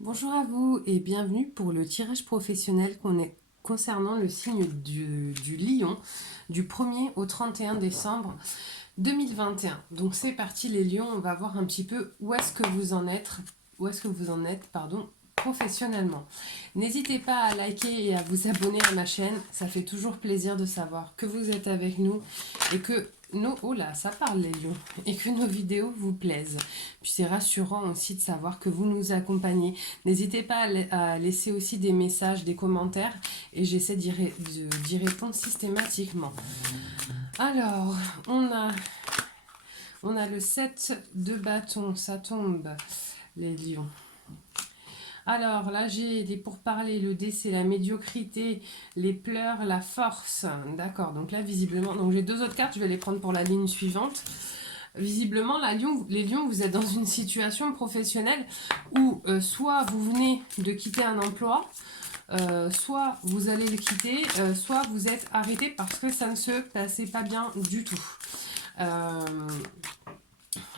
Bonjour à vous et bienvenue pour le tirage professionnel concernant le signe du Lion du 1er au 31 décembre 2021. Donc c'est parti les lions, on va voir un petit peu où est-ce que vous en êtes, professionnellement. N'hésitez pas à liker et à vous abonner à ma chaîne, ça fait toujours plaisir de savoir que vous êtes avec nous et que oh là, ça parle les lions, et que nos vidéos vous plaisent. Puis c'est rassurant aussi de savoir que vous nous accompagnez. N'hésitez pas à laisser aussi des messages, des commentaires, et j'essaie d'y répondre systématiquement. Alors, on a, on a le 7 de bâton, ça tombe, les lions. Alors là, j'ai les pourparlers, le dé c'est la médiocrité, les pleurs, la force. D'accord, donc là visiblement, donc j'ai deux autres cartes, je vais les prendre pour la ligne suivante. Visiblement, les lions, vous êtes dans une situation professionnelle où soit vous venez de quitter un emploi, soit vous allez le quitter, soit vous êtes arrêté parce que ça ne se passait pas bien du tout. Euh,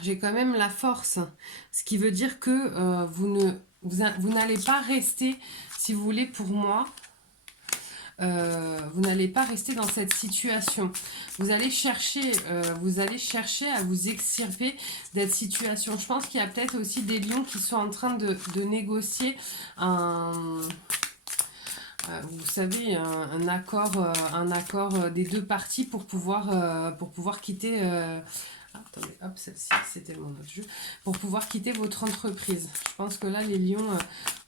j'ai quand même la force, ce qui veut dire que vous n'allez pas rester, si vous voulez, pour moi, vous n'allez pas rester dans cette situation. Vous allez chercher à vous extirper de cette situation. Je pense qu'il y a peut-être aussi des lions qui sont en train de négocier vous savez, un accord des deux parties pour pouvoir quitter. Attendez, hop, celle-ci, c'était mon autre jeu. Pour pouvoir quitter votre entreprise. Je pense que là, les lions,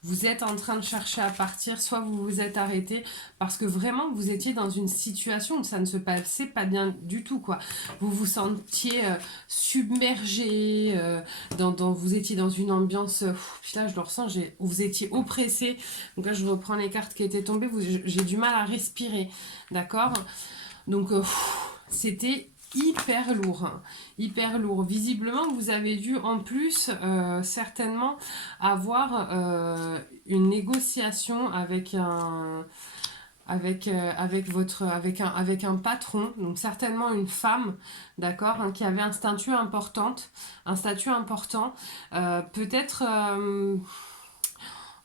vous êtes en train de chercher à partir, soit vous vous êtes arrêté, parce que vraiment, vous étiez dans une situation où ça ne se passait pas bien du tout, quoi. Vous vous sentiez submergé, vous étiez dans une ambiance, puis là, je le ressens, vous étiez oppressé. Donc là, je reprends les cartes qui étaient tombées, j'ai du mal à respirer, d'accord? Donc, c'était hyper lourd, hein. Hyper lourd. Visiblement, vous avez dû en plus certainement avoir une négociation avec un patron, donc certainement une femme, d'accord, hein, qui avait un statut important, peut-être.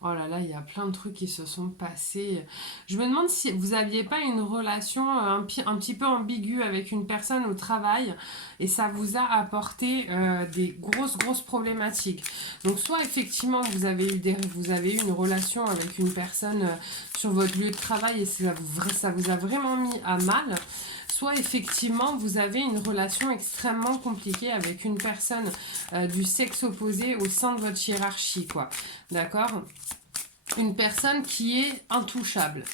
Oh là là, il y a plein de trucs qui se sont passés. Je me demande si vous n'aviez pas une relation un petit peu ambiguë avec une personne au travail et ça vous a apporté des grosses problématiques. Donc soit effectivement vous avez eu une relation avec une personne sur votre lieu de travail et ça vous a vraiment mis à mal. Soit effectivement vous avez une relation extrêmement compliquée avec une personne du sexe opposé au sein de votre hiérarchie, quoi. D'accord? Une personne qui est intouchable.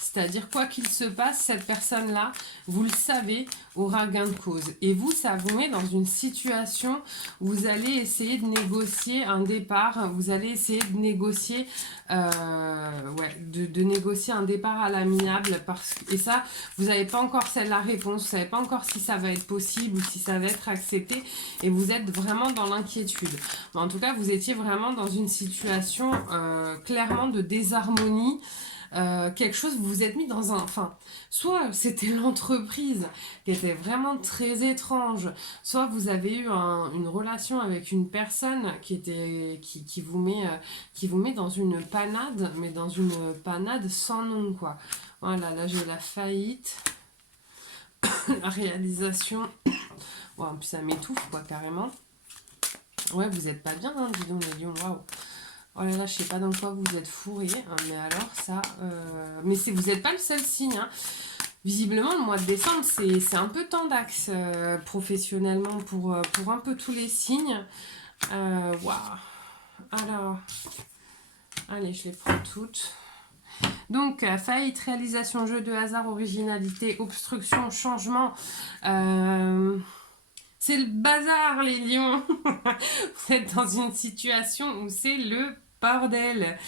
C'est-à-dire, quoi qu'il se passe, cette personne-là, vous le savez, aura gain de cause. Et vous, ça vous met dans une situation où vous allez essayer de négocier un départ, vous allez essayer de négocier, de négocier un départ à l'amiable. Et ça, vous n'avez pas encore la réponse, vous ne savez pas encore si ça va être possible ou si ça va être accepté. Et vous êtes vraiment dans l'inquiétude. Mais en tout cas, vous étiez vraiment dans une situation clairement de désharmonie. Quelque chose, vous vous êtes mis dans soit c'était l'entreprise qui était vraiment très étrange, soit vous avez eu une relation avec une personne qui vous met dans une panade, mais dans une panade sans nom, quoi. Voilà, là j'ai la faillite, la réalisation, ouais, en plus ça m'étouffe, quoi, carrément. Ouais, vous êtes pas bien, hein, dis donc les lions, waouh. Oh là là, je sais pas dans quoi vous êtes fourrés, hein, mais alors ça... Mais vous n'êtes pas le seul signe, hein. Visiblement, le mois de décembre, c'est un peu tendax professionnellement pour un peu tous les signes. Waouh. Alors, allez, je les prends toutes. Donc, faillite, réalisation, jeu de hasard, originalité, obstruction, changement... c'est le bazar, les lions. Vous êtes dans une situation où c'est le bordel.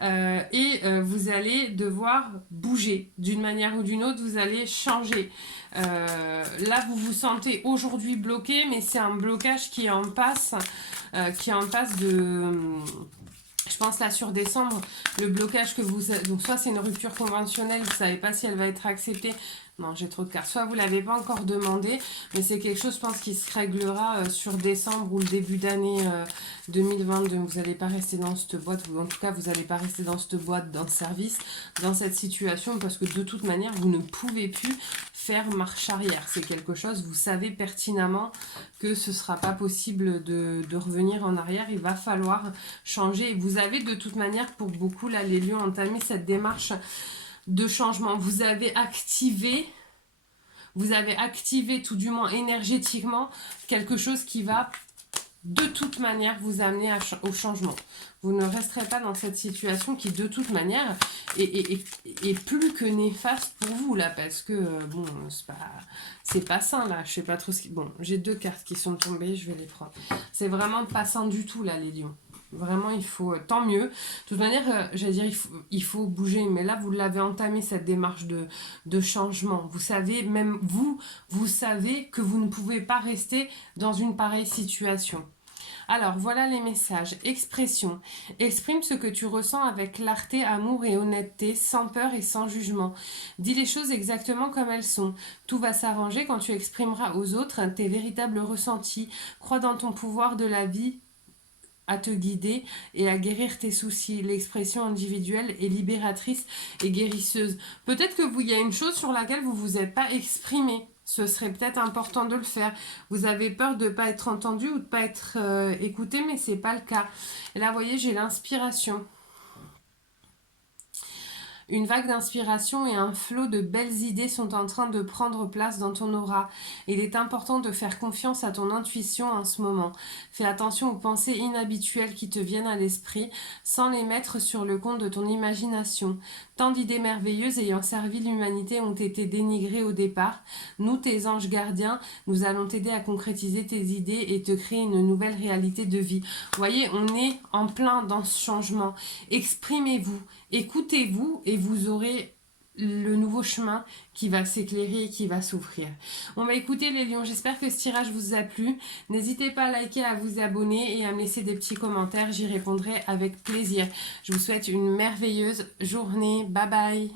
Vous allez devoir bouger d'une manière ou d'une autre, vous allez changer. Là, vous vous sentez aujourd'hui bloqué, mais c'est un blocage qui est en passe, de... Je pense là sur décembre, le blocage que vous... Donc soit c'est une rupture conventionnelle, vous ne savez pas si elle va être acceptée. Non, j'ai trop de cartes. Soit vous ne l'avez pas encore demandé, mais c'est quelque chose, je pense, qui se réglera sur décembre ou le début d'année 2022. Vous n'allez pas rester dans cette boîte, ou en tout cas, vous n'allez pas rester dans cette boîte, dans ce service, dans cette situation, parce que de toute manière, vous ne pouvez plus faire marche arrière. C'est quelque chose, vous savez pertinemment que ce ne sera pas possible de revenir en arrière. Il va falloir changer. Et vous avez de toute manière, pour beaucoup, là, les lions, entamé cette démarche de changement. Vous avez activé tout du moins énergétiquement quelque chose qui va de toute manière vous amener au changement. Vous ne resterez pas dans cette situation qui de toute manière est plus que néfaste pour vous là, parce que bon, c'est pas sain là, je sais pas trop ce qui... Bon, j'ai 2 cartes qui sont tombées, je vais les prendre. C'est vraiment pas sain du tout là, les lions. Vraiment, il faut, tant mieux. De toute manière, j'allais dire, il faut bouger, mais là, vous l'avez entamé, cette démarche de changement. Vous savez, même vous savez que vous ne pouvez pas rester dans une pareille situation. Alors, voilà les messages. Expression. Exprime ce que tu ressens avec clarté, amour et honnêteté, sans peur et sans jugement. Dis les choses exactement comme elles sont. Tout va s'arranger quand tu exprimeras aux autres tes véritables ressentis. Crois dans ton pouvoir de la vie à te guider et à guérir tes soucis. L'expression individuelle est libératrice et guérisseuse. Peut-être que il y a une chose sur laquelle vous ne vous êtes pas exprimé. Ce serait peut-être important de le faire. Vous avez peur de ne pas être entendu ou de ne pas être écouté, mais ce n'est pas le cas. Et là, vous voyez, j'ai l'inspiration. Une vague d'inspiration et un flot de belles idées sont en train de prendre place dans ton aura. Il est important de faire confiance à ton intuition en ce moment. Fais attention aux pensées inhabituelles qui te viennent à l'esprit sans les mettre sur le compte de ton imagination. Tant d'idées merveilleuses ayant servi l'humanité ont été dénigrées au départ. Nous, tes anges gardiens, nous allons t'aider à concrétiser tes idées et te créer une nouvelle réalité de vie. Vous voyez, on est en plein dans ce changement. Exprimez-vous, écoutez-vous et vous aurez le nouveau chemin qui va s'éclairer et qui va s'ouvrir. On va écouter les lions, j'espère que ce tirage vous a plu. N'hésitez pas à liker, à vous abonner et à me laisser des petits commentaires, j'y répondrai avec plaisir. Je vous souhaite une merveilleuse journée, bye bye.